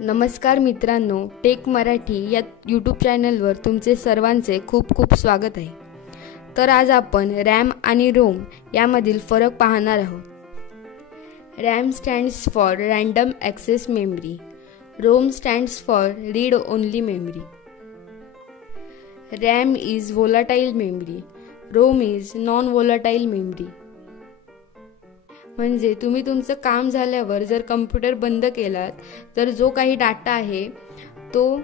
नमस्कार मित्रांनो, टेक मराठी या यूट्यूब चॅनलवर तुमचे सर्वांचे खूप खूप स्वागत आहे। तर आज आपण रॅम आणि रोम यामधील फरक पाहणार आहोत। RAM stands for random access memory, ROM stands for read only memory. RAM is volatile memory, ROM is non volatile memory. म्हणजे तुम्ही तुमचं काम झाल्यावर जर कम्प्युटर बंद केलात तर जो काही डाटा आहे तो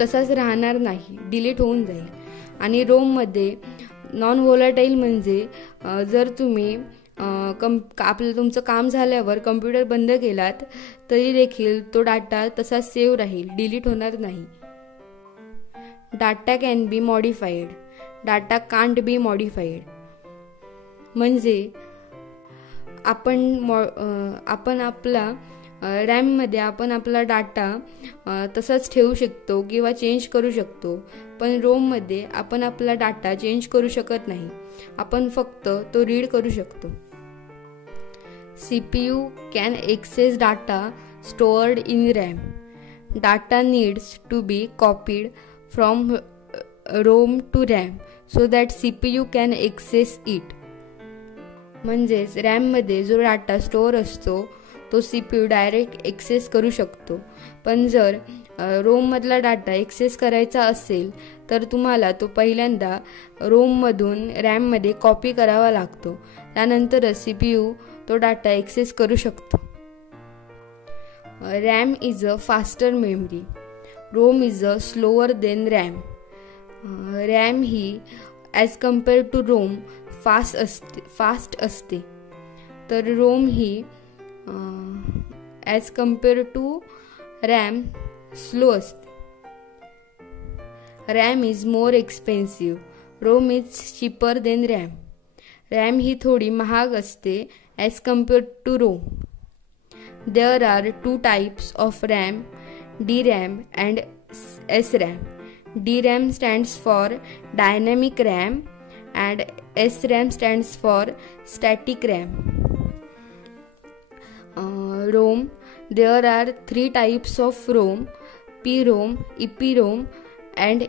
तसाच राहणार नाही, डिलीट होऊन जाईल। आणि रोममध्ये नॉन व्होलाटाईल म्हणजे जर तुम्ही तुमचं काम झाल्यावर कम्प्युटर बंद केलात तरी देखील तो डाटा तसाच सेव्ह राहील, डिलीट होणार नाही। Data can be modified, data can't be modified. म्हणजे आपण आपला रॅममध्ये आपण आपला डाटा तसाच ठेवू शकतो किंवा चेंज करू शकतो, पण रोममध्ये आपण आपला डाटा चेंज करू शकत नाही, आपण फक्त तो रीड करू शकतो। CPU can access data stored in RAM. Data needs to be copied from ROM to RAM so that CPU can access it. म्हणजेच रॅममध्ये जो डाटा स्टोअर असतो तो CPU डायरेक्ट एक्सेस करू शकतो, पण जर रोममधला डाटा एक्सेस करायचा असेल तर तुम्हाला तो पहिल्यांदा रोममधून रॅममध्ये कॉपी करावा लागतो, त्यानंतरच CPU तो डाटा एक्सेस करू शकतो। RAM is a faster memory, ROM is a slower than RAM. RAM ही as compare to ROM fast असते, तर रोम ही as compare to RAM slow असते। RAM is more expensive, ROM is cheaper than RAM. RAM ही थोडी महाग असते as compare to ROM. There are 2 types of RAM, DRAM and SRAM. DRAM stands for dynamic RAM and SRAM stands for static RAM. ROM, there are 3 types of ROM: PROM, EPROM and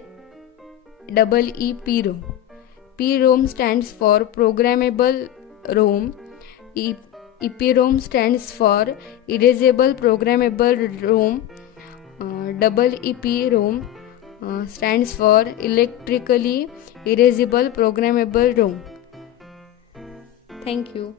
EEPROM. PROM stands for programmable ROM. EPROM stands for erasable programmable ROM. EEPROM stands for electrically erasable programmable ROM. Thank you.